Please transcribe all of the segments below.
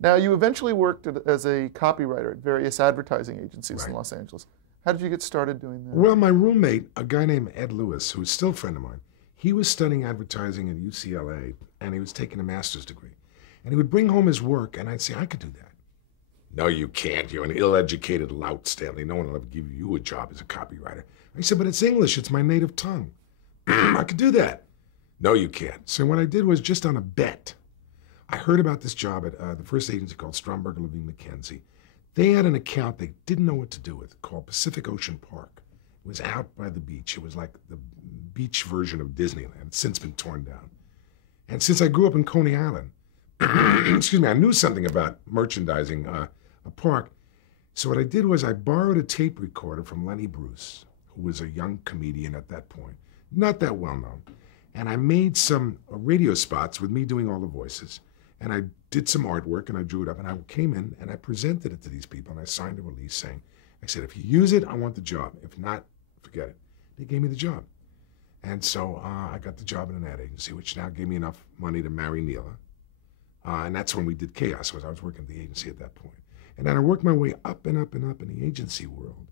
Now, you eventually worked as a copywriter at various advertising agencies in Right. Los Angeles. How did you get started doing that? Well, my roommate, a guy named Ed Lewis, who's still a friend of mine, he was studying advertising at UCLA, and he was taking a master's degree. And he would bring home his work, and I'd say, I could do that. No, you can't. You're an ill-educated lout, Stanley. No one will ever give you a job as a copywriter. I said, but it's English. It's my native tongue. I could do that. No, you can't. So what I did was, just on a bet, I heard about this job at the first agency called Stromberg Levine McKenzie. They had an account they didn't know what to do with called Pacific Ocean Park. It was out by the beach. It was like the beach version of Disneyland. It's since been torn down. And since I grew up in Coney Island, excuse me, I knew something about merchandising a park. So what I did was I borrowed a tape recorder from Lenny Bruce, who was a young comedian at that point, not that well known. And I made some radio spots with me doing all the voices. And I did some artwork, and I drew it up, and I came in, and I presented it to these people, and I signed a release saying, I said, if you use it, I want the job. If not, forget it. They gave me the job. And so I got the job in an ad agency, which now gave me enough money to marry Neela. And that's when we did Chaos, because I was working at the agency at that point. And then I worked my way up and up and up in the agency world.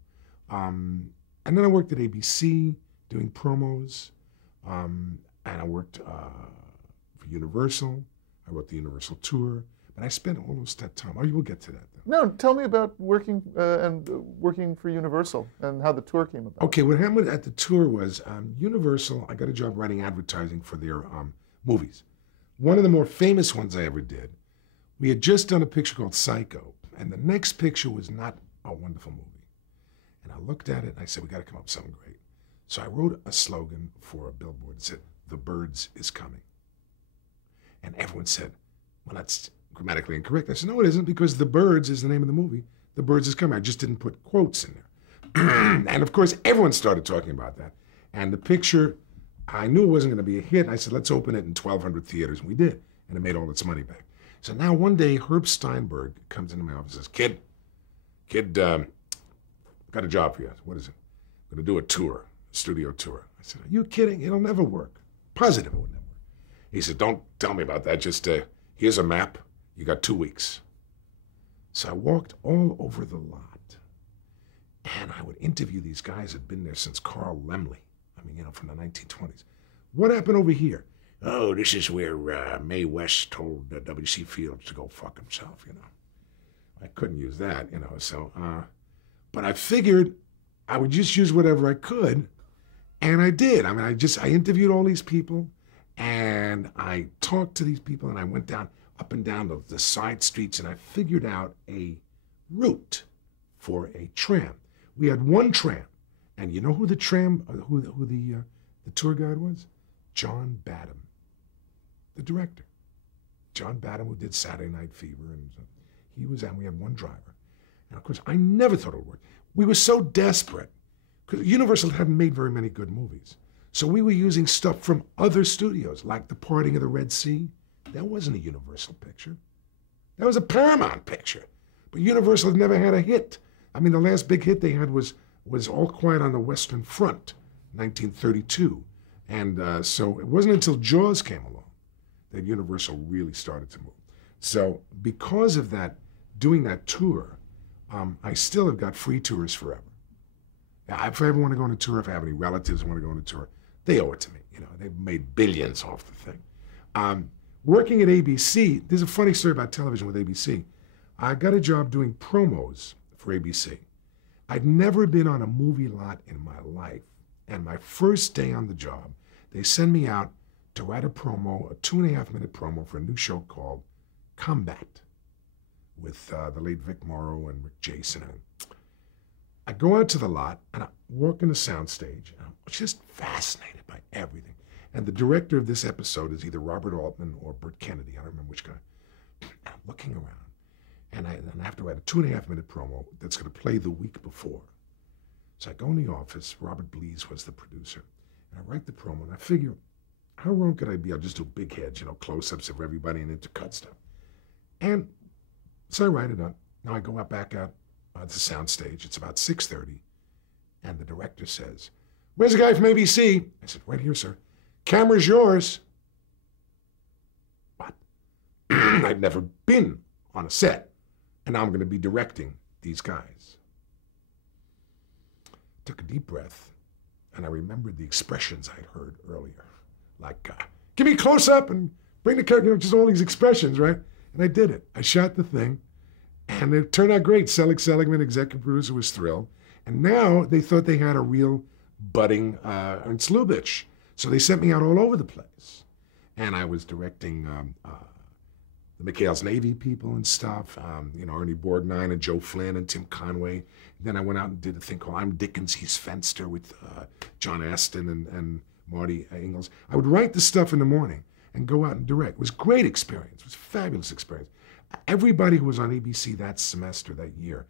And then I worked at ABC doing promos, and I worked for Universal. I wrote the Universal Tour, but I spent almost that time. Oh, you will get to that, though. No, tell me about working for Universal and how the tour came about. Okay, what happened at the tour was Universal, I got a job writing advertising for their movies. One of the more famous ones I ever did, we had just done a picture called Psycho, and the next picture was not a wonderful movie. And I looked at it, and I said, we got to come up with something great. So I wrote a slogan for a billboard that said, "The Birds is coming." And everyone said, well, that's grammatically incorrect. I said, no, it isn't, because The Birds is the name of the movie. The Birds is coming. I just didn't put quotes in there. And of course, everyone started talking about that. And the picture, I knew it wasn't going to be a hit. I said, let's open it in 1,200 theaters. And we did. And it made all its money back. So now one day, Herb Steinberg comes into my office and says, Kid, got a job for you. What is it? I'm going to do a tour, a studio tour. I said, are you kidding? It'll never work. Positive it would never work. He said, don't tell me about that. Just here's a map. You got 2 weeks. So I walked all over the lot, and I would interview these guys that had been there since Carl Laemmle. I mean, from the 1920s. What happened over here? Oh, this is where Mae West told W.C. Fields to go fuck himself, I couldn't use that, so, but I figured I would just use whatever I could, and I did. I mean, I interviewed all these people, and I talked to these people, and I went up and down the side streets, and I figured out a route for a tram. We had one tram, and you know who the tour guide was? John Badham, the director. John Badham, who did Saturday Night Fever, and he was, and we had one driver. And of course, I never thought it would work. We were so desperate, because Universal hadn't made very many good movies. So we were using stuff from other studios, like The Parting of the Red Sea. That wasn't a Universal picture. That was a Paramount picture. But Universal had never had a hit. I mean, the last big hit they had was All Quiet on the Western Front, 1932. And so it wasn't until Jaws came along that Universal really started to move. So because of that, doing that tour, I still have got free tours forever. Now, if I ever want to go on a tour, if I have any relatives who want to go on a tour, they owe it to me. They've made billions off the thing. Working at ABC, there's a funny story about television with ABC. I got a job doing promos for ABC. I'd never been on a movie lot in my life. And my first day on the job, they send me out to write a promo, a 2.5-minute promo for a new show called Combat with the late Vic Morrow and Rick Jason. I go out to the lot, and I walk in the soundstage, and I'm just fascinated by everything. And the director of this episode is either Robert Altman or Burt Kennedy. I don't remember which guy. And I'm looking around, and I have to write a 2.5-minute promo that's going to play the week before. So I go in the office. Robert Blees was the producer. And I write the promo, and I figure, how wrong could I be? I'll just do big heads, close-ups of everybody and intercut stuff. And so I write it up. Now I go back out to the soundstage. It's about 6:30, and the director says, where's the guy from ABC? I said, right here, sir. Camera's yours. What? I'd never been on a set, and now I'm going to be directing these guys. Took a deep breath, and I remembered the expressions I'd heard earlier, like, give me a close-up and bring the character, just all these expressions, right? And I did it. I shot the thing, and it turned out great. Selig Seligman, executive producer, was thrilled. And now they thought they had a real budding Ernst Lubitsch. So they sent me out all over the place. And I was directing the McHale's Navy people and stuff, Ernie Borgnine and Joe Flynn and Tim Conway. Then I went out and did a thing called I'm Dickens, He's Fenster with John Aston and Marty Ingalls. I would write the stuff in the morning and go out and direct. It was a great experience. It was a fabulous experience. Everybody who was on ABC that semester, that year,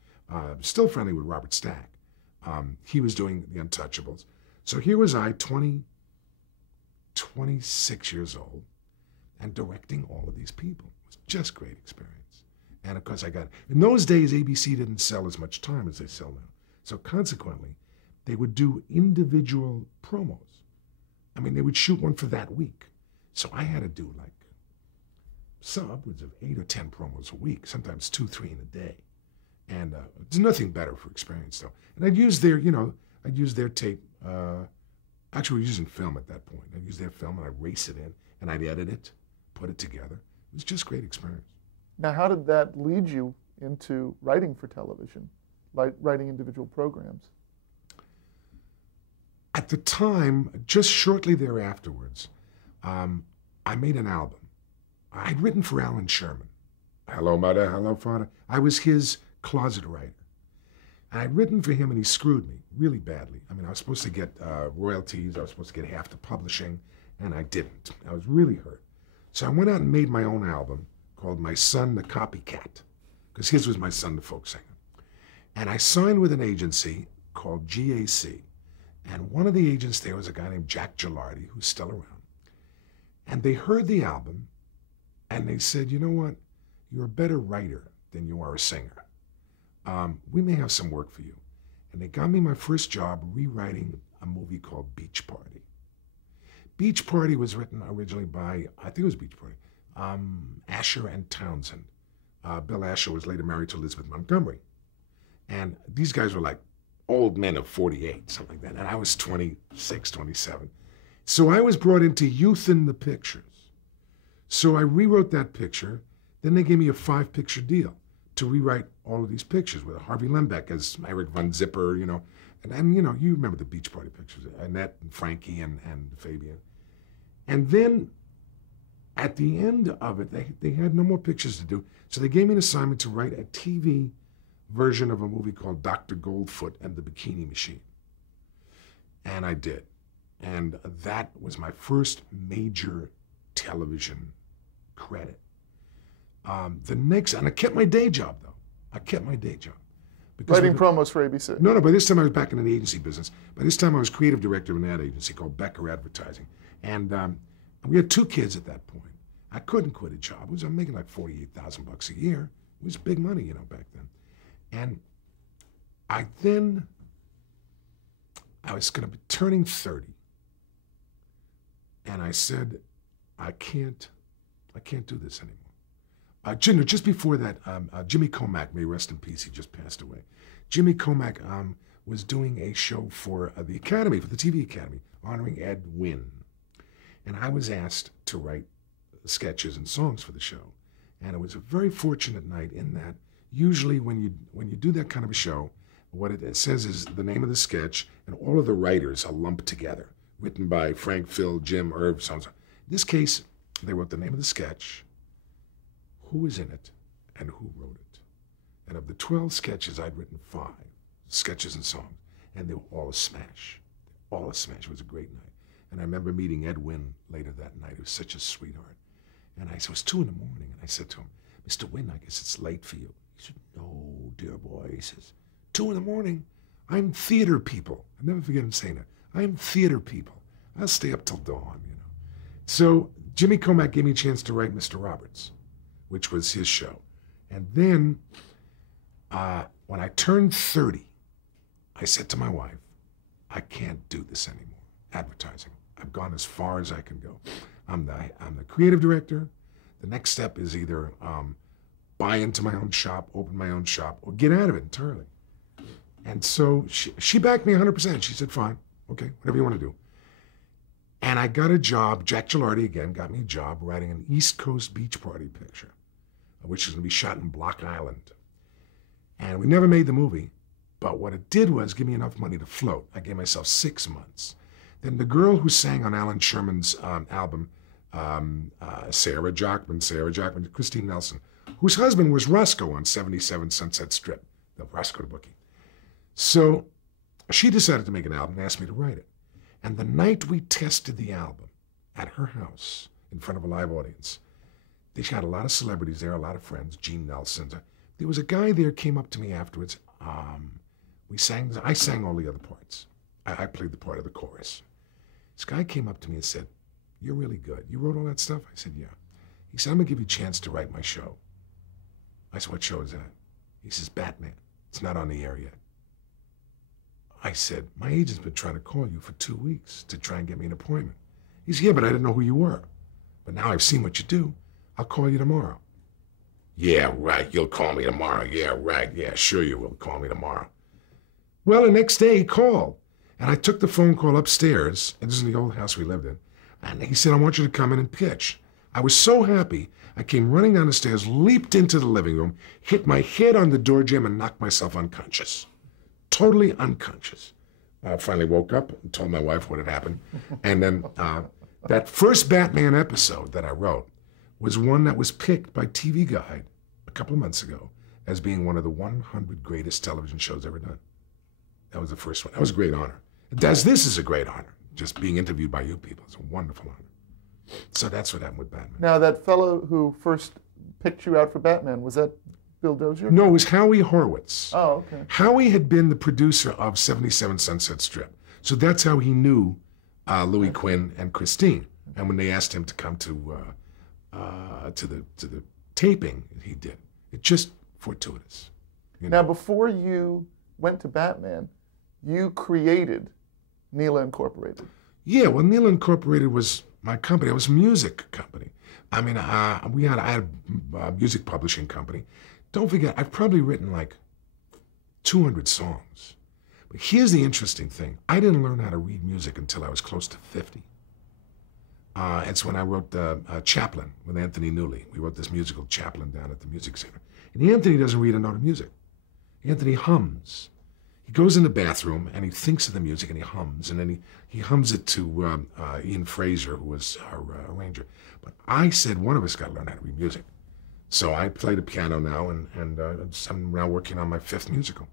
still friendly with Robert Stack. He was doing The Untouchables. So here was I, 26 years old, and directing all of these people. It was just great experience. And of course in those days, ABC didn't sell as much time as they sell now. So consequently, they would do individual promos. I mean, they would shoot one for that week. So I had to do like some upwards of 8 or 10 promos a week, sometimes 2, 3 in a day. And there's nothing better for experience, though. And I'd use their tape. Actually, we were using film at that point. I'd use their film, and I'd race it in, and I'd edit it, put it together. It was just great experience. Now, how did that lead you into writing for television, like writing individual programs? At the time, just shortly thereafterwards, I made an album. I'd written for Alan Sherman. Hello, Mother, hello, Father. I was his closet writer. And I'd written for him, and he screwed me really badly. I mean, I was supposed to get royalties. I was supposed to get half the publishing, and I didn't. I was really hurt. So I went out and made my own album called My Son the Copycat, because his was My Son the Folk Singer. And I signed with an agency called GAC. And one of the agents there was a guy named Jack Gilardi, who's still around. And they heard the album, and they said, you know what? You're a better writer than you are a singer. We may have some work for you. And they got me my first job rewriting a movie called Beach Party. Beach Party was written originally by, I think it was Beach Party, Asher and Townsend. Bill Asher was later married to Elizabeth Montgomery. And these guys were like old men of 48, something like that. And I was 26, 27. So I was brought into Youth in the Pictures. So I rewrote that picture. Then they gave me a 5-picture deal to rewrite all of these pictures with Harvey Lembeck as Eric Von Zipper, And you remember the Beach Party pictures, Annette and Frankie and Fabian. And then at the end of it, they had no more pictures to do. So they gave me an assignment to write a TV version of a movie called Dr. Goldfoot and the Bikini Machine. And I did. And that was my first major television credit. And I kept my day job, though. I kept my day job. Writing promos for ABC? No, by this time I was back in the agency business. By this time I was creative director of an ad agency called Becker Advertising. And we had 2 kids at that point. I couldn't quit a job. I'm making like $48,000 a year. It was big money, back then. And I was going to be turning 30. And I said, I can't do this anymore. Just before that, Jimmy Comack, may rest in peace, he just passed away. Jimmy Comack was doing a show for the Academy, for the TV Academy, honoring Ed Wynn. And I was asked to write sketches and songs for the show. And it was a very fortunate night in that usually when you do that kind of a show, what it says is the name of the sketch, and all of the writers are lumped together, written by Frank, Phil, Jim, Irv, so on. In this case, they wrote the name of the sketch, who was in it, and who wrote it. And of the 12 sketches, I'd written 5 sketches and songs, and they were all a smash. All a smash. It was a great night. And I remember meeting Ed Wynn later that night. He was such a sweetheart. And it was 2 in the morning, and I said to him, Mr. Wynn, I guess it's late for you. He said, no, dear boy. He says, 2 in the morning? I'm theater people. I'll never forget him saying that. I'm theater people. I'll stay up till dawn, So Jimmy Comack gave me a chance to write Mr. Roberts, which was his show. And then when I turned 30, I said to my wife, I can't do this anymore, advertising. I've gone as far as I can go. I'm the creative director. The next step is either buy buy into my own shop, open my own shop, or get out of it entirely. And so she backed me 100%. She said, fine, okay, whatever you want to do. And I got a job. Jack Gilardi again got me a job writing an East Coast beach party picture, which is going to be shot in Block Island. And we never made the movie, but what it did was give me enough money to float. I gave myself 6 months. Then the girl who sang on Alan Sherman's album, Sarah Jackman, Christine Nelson, whose husband was Roscoe on 77 Sunset Strip, the Roscoe bookie. So she decided to make an album and asked me to write it. And the night we tested the album at her house in front of a live audience, they had a lot of celebrities there, a lot of friends, Gene Nelson. There was a guy there came up to me afterwards. I sang all the other parts. I played the part of the chorus. This guy came up to me and said, you're really good. You wrote all that stuff? I said, yeah. He said, I'm going to give you a chance to write my show. I said, what show is that? He says, Batman. It's not on the air yet. I said, my agent's been trying to call you for 2 weeks to try and get me an appointment. He said, yeah, but I didn't know who you were. But now I've seen what you do. I'll call you tomorrow. Yeah, right. You'll call me tomorrow. Yeah, right. Yeah, sure you will call me tomorrow. Well, the next day he called. And I took the phone call upstairs, and this is the old house we lived in, and he said, I want you to come in and pitch. I was so happy, I came running down the stairs, leaped into the living room, hit my head on the door jamb, and knocked myself unconscious. Totally unconscious. I finally woke up and told my wife what had happened. And then that first Batman episode that I wrote was one that was picked by TV Guide a couple of months ago as being one of the 100 greatest television shows ever done. That was the first one. That was a great honor. As this is a great honor. Just being interviewed by you people is a wonderful honor. So that's what happened with Batman. Now, that fellow who first picked you out for Batman, was that Bill Dozier? No, it was Howie Horowitz. Oh, okay. Howie had been the producer of 77 Sunset Strip. So that's how he knew Louis Quinn and Christine. And when they asked him to come to the taping, he did. It's just fortuitous. You know? Now, before you went to Batman, you created Neela Incorporated. Yeah, well, Neela Incorporated was my company. It was a music company. I mean, I had a music publishing company. Don't forget, I've probably written like 200 songs. But here's the interesting thing. I didn't learn how to read music until I was close to 50. It's when I wrote Chaplin with Anthony Newley. We wrote this musical Chaplin down at the Music Center. And Anthony doesn't read a note of music. Anthony hums. He goes in the bathroom and he thinks of the music and he hums. And then he hums it to Ian Fraser, who was our arranger. But I said one of us got to learn how to read music. So I play the piano now, and I'm now working on my 5th musical.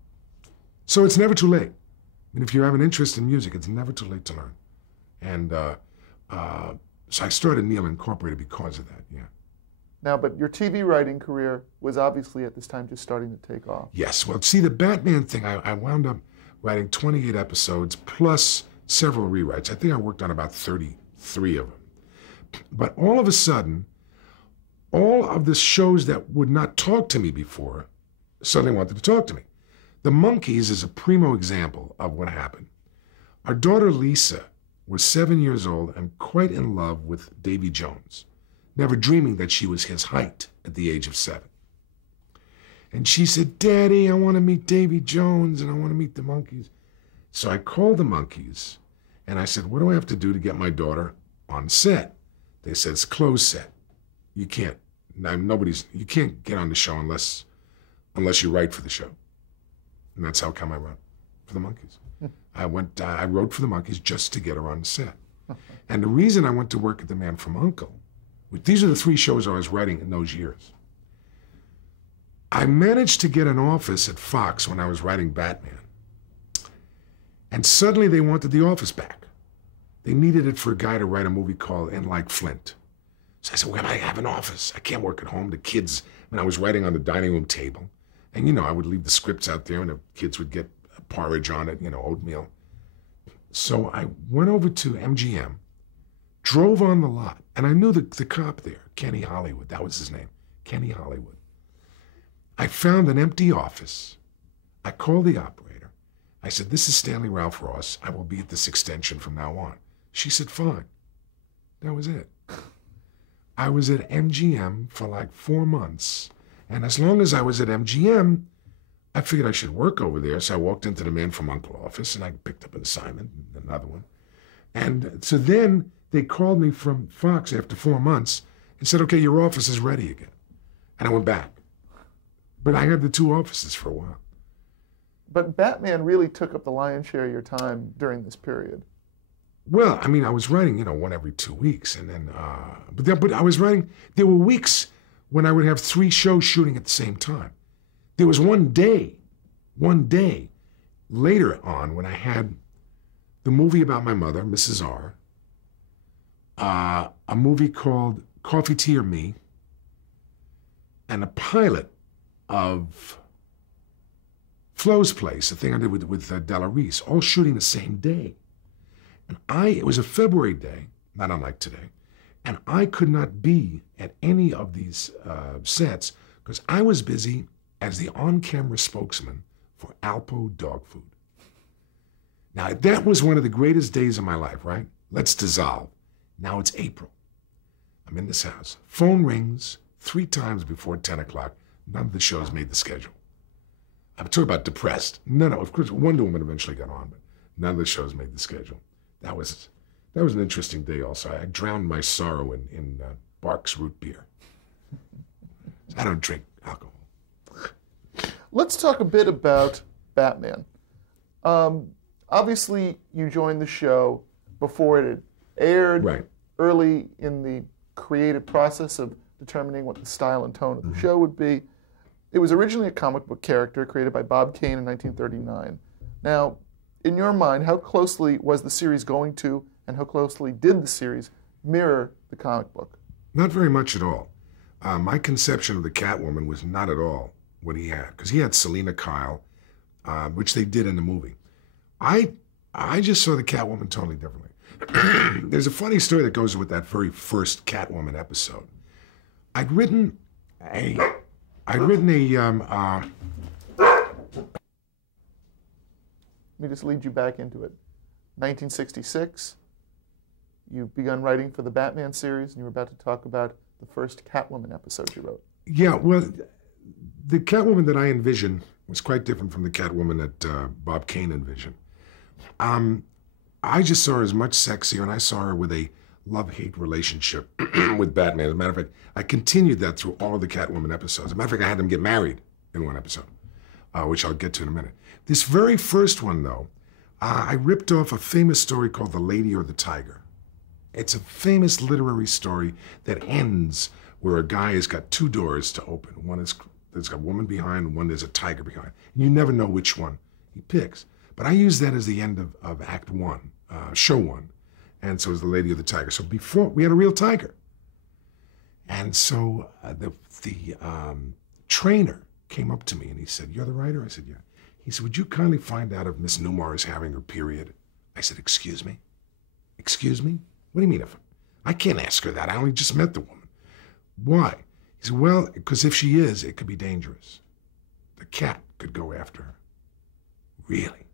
So it's never too late. I mean, if you have an interest in music, it's never too late to learn. And so I started Neela Incorporated because of that, yeah. Now, but your TV writing career was obviously at this time just starting to take off. Yes. Well, see, the Batman thing, I wound up writing 28 episodes plus several rewrites. I think I worked on about 33 of them. But all of a sudden, all of the shows that would not talk to me before suddenly wanted to talk to me. The Monkees is a primo example of what happened. Our daughter Lisa was 7 years old and quite in love with Davy Jones, never dreaming that she was his height at the age of 7. And she said, Daddy, I want to meet Davy Jones and I want to meet the Monkees. So I called the Monkees and I said, what do I have to do to get my daughter on set? They said, it's closed set. You can't. You can't get on the show unless you write for the show. And that's how come I wrote for the Monkees. I wrote for the Monkees just to get her on the set. And the reason I went to work at The Man from U.N.C.L.E., these are the 3 shows I was writing in those years. I managed to get an office at Fox when I was writing Batman. And suddenly they wanted the office back. They needed it for a guy to write a movie called In Like Flint. So I said, well, I have an office. I can't work at home. The kids, I was writing on the dining room table. And, I would leave the scripts out there and the kids would get porridge on it, oatmeal. So I went over to MGM, drove on the lot, and I knew the cop there, Kenny Hollywood. That was his name, Kenny Hollywood. I found an empty office. I called the operator. I said, this is Stanley Ralph Ross. I will be at this extension from now on. She said, fine. That was it. I was at MGM for like 4 months, And as long as I was at MGM, I figured I should work over there. So I walked into the Man from U.N.C.L.E. office and I picked up an assignment, another one. And so then they called me from Fox after 4 months and said, okay, your office is ready again. And I went back. But I had the 2 offices for a while. But Batman really took up the lion's share of your time during this period. Well, I mean, I was writing, 1 every 2 weeks. And then, but I was writing, there were weeks when I would have 3 shows shooting at the same time. There was one day later on when I had the movie about my mother, Mrs. R, a movie called Coffee, Tea, or Me, and a pilot of Flo's Place, a thing I did with Della Reese, all shooting the same day. And it was a February day, not unlike today, and I could not be at any of these sets because I was busy as the on-camera spokesman for Alpo Dog Food. Now, that was one of the greatest days of my life, right? Let's dissolve. Now it's April. I'm in this house. Phone rings 3 times before 10 o'clock. None of the shows made the schedule. I'm talking about depressed. No, of course, Wonder Woman eventually got on, but none of the shows made the schedule. That was an interesting day also. I drowned my sorrow in Barks root beer. I don't drink alcohol. Let's talk a bit about Batman. Obviously, you joined the show before it had aired, right, early in the creative process of determining what the style and tone of the show would be. It was originally a comic book character created by Bob Kane in 1939. Now, in your mind, how closely was the series going to, and how closely did the series mirror the comic book? Not very much at all. My conception of the Catwoman was not at all what he had, because he had Selena Kyle, which they did in the movie. I just saw the Catwoman totally differently. There's a funny story that goes with that very first Catwoman episode. I'd written a Let me just lead you back into it. 1966, you've begun writing for the Batman series, and you were about to talk about the first Catwoman episode you wrote. Yeah, well, the Catwoman that I envisioned was quite different from the Catwoman that Bob Kane envisioned. I just saw her as much sexier, and I saw her with a love-hate relationship with Batman. As a matter of fact, I continued that through all of the Catwoman episodes. As a matter of fact, I had them get married in one episode, which I'll get to in a minute. This very first one, though, I ripped off a famous story called The Lady or the Tiger. It's a famous literary story that ends where a guy has got 2 doors to open. One is there's got a woman behind, and one there's a tiger behind. You never know which one he picks. But I used that as the end of Act 1, Show 1. And so it was The Lady or the Tiger. So before, we had a real tiger. And so the trainer came up to me and he said, "You're the writer?" I said, "Yeah." He said, "Would you kindly find out if Miss Newmar is having her period?" I said, "Excuse me? Excuse me? What do you mean I can't ask her that. I only just met the woman." "Why?" He said, "Well, because if she is, it could be dangerous. The cat could go after her." "Really?"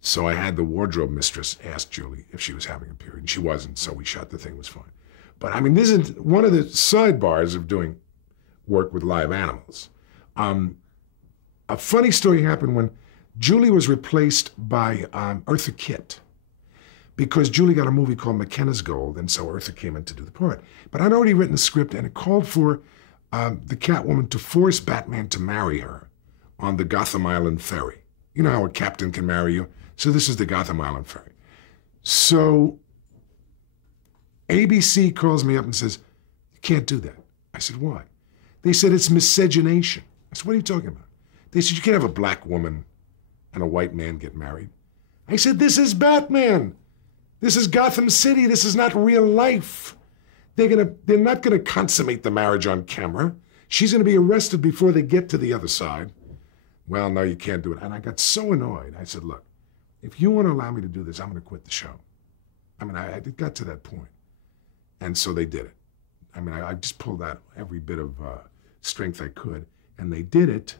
So I had the wardrobe mistress ask Julie if she was having a period, and she wasn't, so we shot the thing, it was fine. But I mean, this is one of the sidebars of doing work with live animals. A funny story happened when Julie was replaced by Eartha Kitt, because Julie got a movie called McKenna's Gold, and so Eartha came in to do the part. But I'd already written the script, and it called for the Catwoman to force Batman to marry her on the Gotham Island ferry. You know how a captain can marry you? So this is the Gotham Island ferry. So ABC calls me up and says, "You can't do that." I said, "Why?" They said, "It's miscegenation." I said, "What are you talking about?" They said, "You can't have a black woman and a white man get married." I said, "This is Batman. This is Gotham City. This is not real life. They're not gonna consummate the marriage on camera. She's gonna be arrested before they get to the other side." "Well, no, you can't do it." And I got so annoyed. I said, "Look, if you want to allow me to do this, I'm going to quit the show." I mean, I got to that point. And so they did it. I mean, I just pulled out every bit of strength I could, and they did it.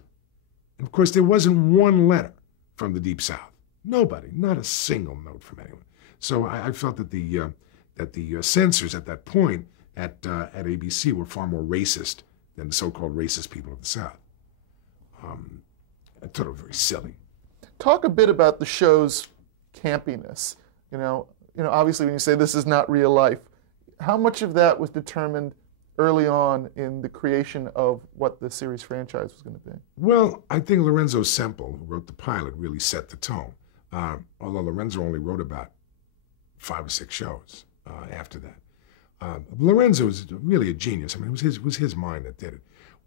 And of course, there wasn't one letter from the Deep South. Nobody, not a single note from anyone. So I felt that the censors at that point at ABC were far more racist than the so-called racist people of the South. I thought it was very silly. Talk a bit about the show's campiness. Obviously when you say this is not real life, how much of that was determined early on in the creation of what the series franchise was going to be? Well, I think Lorenzo Semple, who wrote the pilot, really set the tone. Although Lorenzo only wrote about 5 or 6 shows after that. Lorenzo was really a genius. I mean, it was his mind that did it.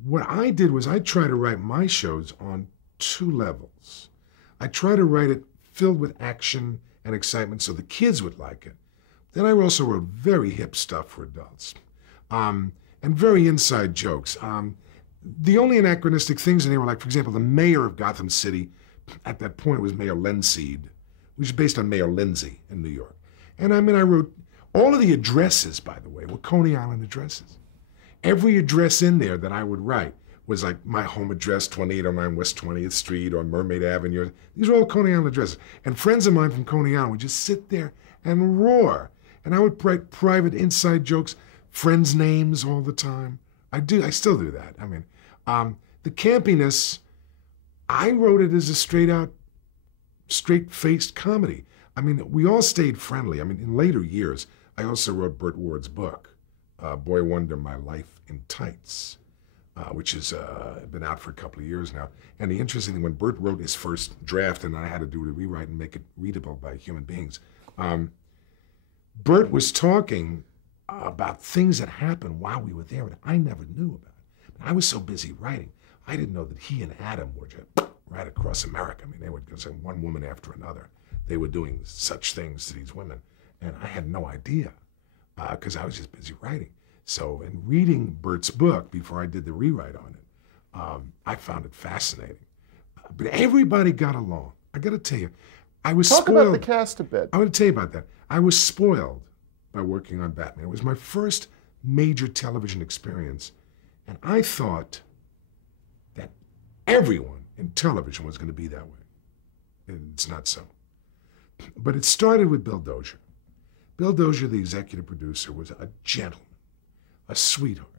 What I did was I tried to write my shows on 2 levels. I tried to write it filled with action and excitement so the kids would like it. Then I also wrote very hip stuff for adults. And very inside jokes. The only anachronistic things in there were, like, for example, the mayor of Gotham City, at that point was Mayor Linseed, which is based on Mayor Lindsay in New York. And I wrote, all of the addresses, by the way, were Coney Island addresses. Every address in there that I would write was like my home address, 2809 West 20th Street or Mermaid Avenue. These were all Coney Island addresses. And friends of mine from Coney Island would just sit there and roar. And I would write private inside jokes, friends' names all the time. I still do that. The campiness, I wrote it as a straight-faced comedy. We all stayed friendly. In later years, I also wrote Burt Ward's book, Boy Wonder, My Life in Tights, which has been out for a couple of years now. And the interesting thing, when Burt wrote his first draft and I had to do the rewrite and make it readable by human beings, Burt was talking about things that happened while we were there that I never knew about. I was so busy writing, I didn't know that he and Adam were just right across America. They would go say one woman after another. They were doing such things to these women, and I had no idea because I was just busy writing. So in reading Burt's book before I did the rewrite on it, I found it fascinating. But everybody got along. I got to tell you, I was spoiled. Talk about the cast a bit. I want to tell you about that. I was spoiled by working on Batman. It was my first major television experience, and I thought that everyone in television was going to be that way. And it's not so. But it started with Bill Dozier. Bill Dozier, the executive producer, was a gentleman, a sweetheart.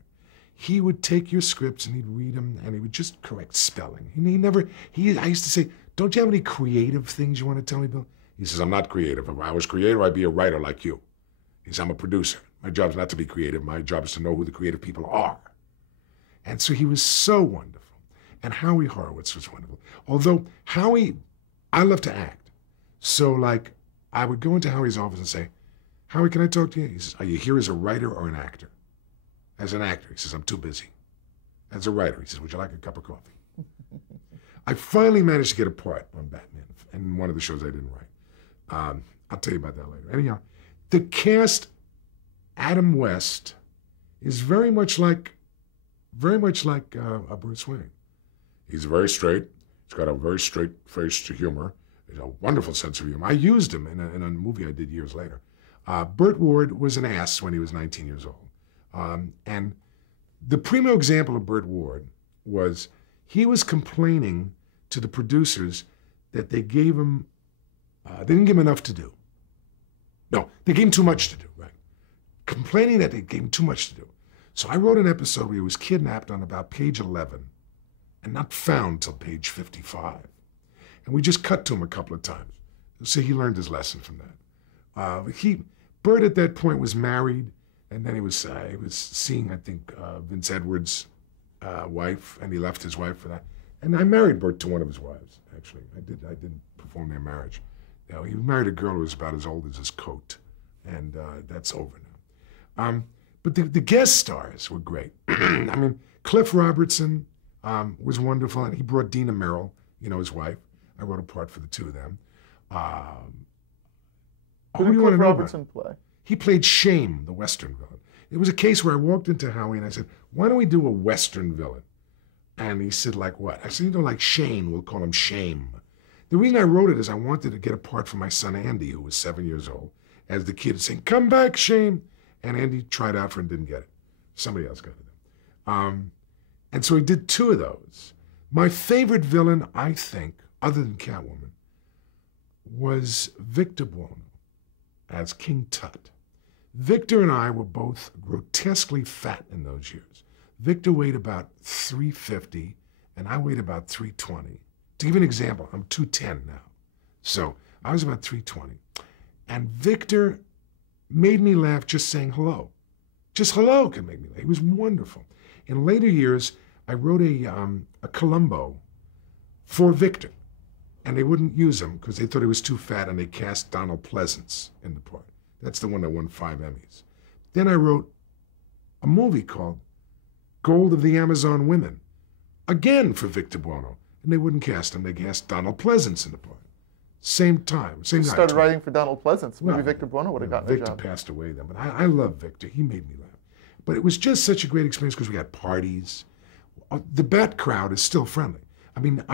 He would take your scripts and he'd read them and he would just correct spelling. I used to say, don't you have any creative things you want to tell me, Bill? He says, I'm not creative. If I was creative, I'd be a writer like you. He says, I'm a producer. My job's not to be creative. My job is to know who the creative people are. And so he was so wonderful. And Howie Horowitz was wonderful. Although Howie, I love to act. So I would go into Howie's office and say, Howie, can I talk to you? He says, are you here as a writer or an actor? As an actor. He says, I'm too busy. As a writer, he says, would you like a cup of coffee? I finally managed to get a part on Batman in one of the shows I didn't write. I'll tell you about that later. Anyhow, the cast, Adam West, is very much like a Bruce Wayne. He's very straight. He's got a very straight face to humor. He's a wonderful sense of humor. I used him in a movie I did years later. Burt Ward was an ass when he was 19 years old. And the primo example of Burt Ward was he was complaining to the producers that they gave him, they didn't give him enough to do. No, they gave him too much to do, right? Complaining that they gave him too much to do. So I wrote an episode where he was kidnapped on about page 11 and not found till page 55. And we just cut to him a couple of times. So he learned his lesson from that. Burt at that point was married, and then he was seeing, I think, Vince Edwards' wife, and he left his wife for that. And I married Burt to one of his wives, actually. I did perform their marriage. He married a girl who was about as old as his coat, and that's over now. But the guest stars were great. Cliff Robertson was wonderful, and he brought Dina Merrill, his wife. I wrote a part for the two of them. Who did Cliff Robertson play? He played Shame, the Western villain. It was a case where I walked into Howie and I said, why don't we do a Western villain? And he said, like what? I said, like Shane, we'll call him Shame. The reason I wrote it is I wanted to get a part for my son Andy, who was 7 years old, as the kid saying, come back, Shame. And Andy tried out for it and didn't get it. Somebody else got it. And so he did 2 of those. My favorite villain, I think, other than Catwoman, was Victor Buono as King Tut. Victor and I were both grotesquely fat in those years. Victor weighed about 350, and I weighed about 320. To give you an example, I'm 210 now. So I was about 320. And Victor made me laugh just saying hello. Just hello can make me laugh. He was wonderful. In later years, I wrote a Columbo for Victor. And they wouldn't use him because they thought he was too fat, and they cast Donald Pleasance in the part. That's the one that won 5 Emmys. Then I wrote a movie called Gold of the Amazon Women, again for Victor Buono. And they wouldn't cast him. They cast Donald Pleasance in the part. Same time, same night. Started writing for Donald Pleasance. Maybe Victor Buono would have gotten the job. Victor passed away then, but I love Victor. He made me laugh. But it was just such a great experience because we had parties. The Bat crowd is still friendly. I mean,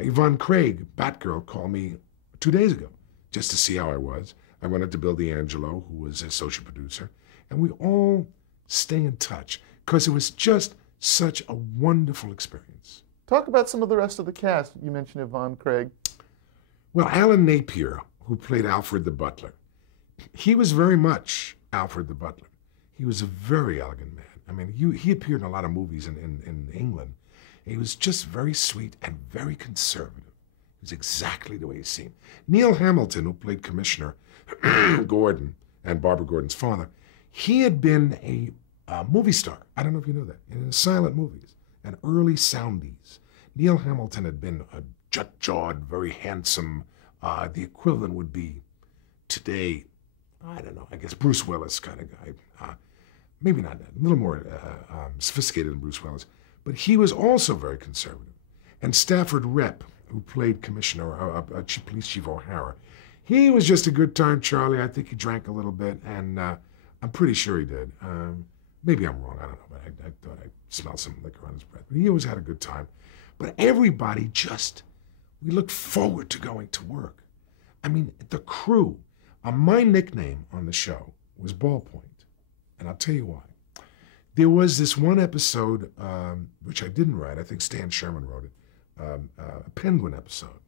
Yvonne Craig, Batgirl, called me 2 days ago just to see how I was. I went up to Bill D'Angelo, who was a social producer, and we all stay in touch because it was just such a wonderful experience. Talk about some of the rest of the cast. You mentioned Yvonne Craig. Well, Alan Napier, who played Alfred the Butler, he was very much Alfred the Butler. He was a very elegant man. I mean, he appeared in a lot of movies in England. He was just very sweet and very conservative. He was exactly the way he seemed. Neil Hamilton, who played Commissioner Gordon and Barbara Gordon's father, he had been a movie star. I don't know if you know that. In silent movies and early soundies. Neil Hamilton had been a jut-jawed, very handsome. The equivalent would be today, I don't know, I guess Bruce Willis kind of guy. Maybe not that, a little more sophisticated than Bruce Willis. But he was also very conservative. And Stafford Repp, who played Commissioner, Police Chief O'Hara, he was just a good time Charlie. I think he drank a little bit, and I'm pretty sure he did. Maybe I'm wrong, I don't know, but I thought I smelled some liquor on his breath. But he always had a good time. But everybody we looked forward to going to work. I mean, the crew. My nickname on the show was Ballpoint, and I'll tell you why. There was this one episode, which I didn't write, I think Stan Sherman wrote it, a Penguin episode.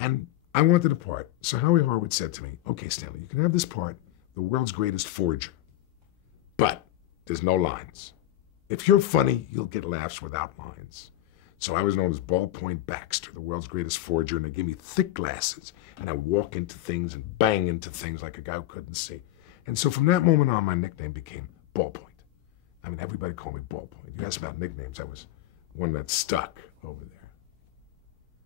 And I wanted a part. So Howie Horowitz said to me, okay, Stanley, you can have this part, the world's greatest forger. But there's no lines. If you're funny, you'll get laughs without lines. So I was known as Ballpoint Baxter, the world's greatest forger, and they gave me thick glasses. And I walk into things and bang into things like a guy who couldn't see. And so from that moment on, my nickname became Ballpoint. I mean, everybody called me Ballpoint. You asked about nicknames. That was one that stuck over there.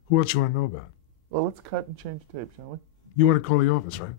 Who else you want to know about? Well, let's cut and change tape, shall we? You want to call the office, right?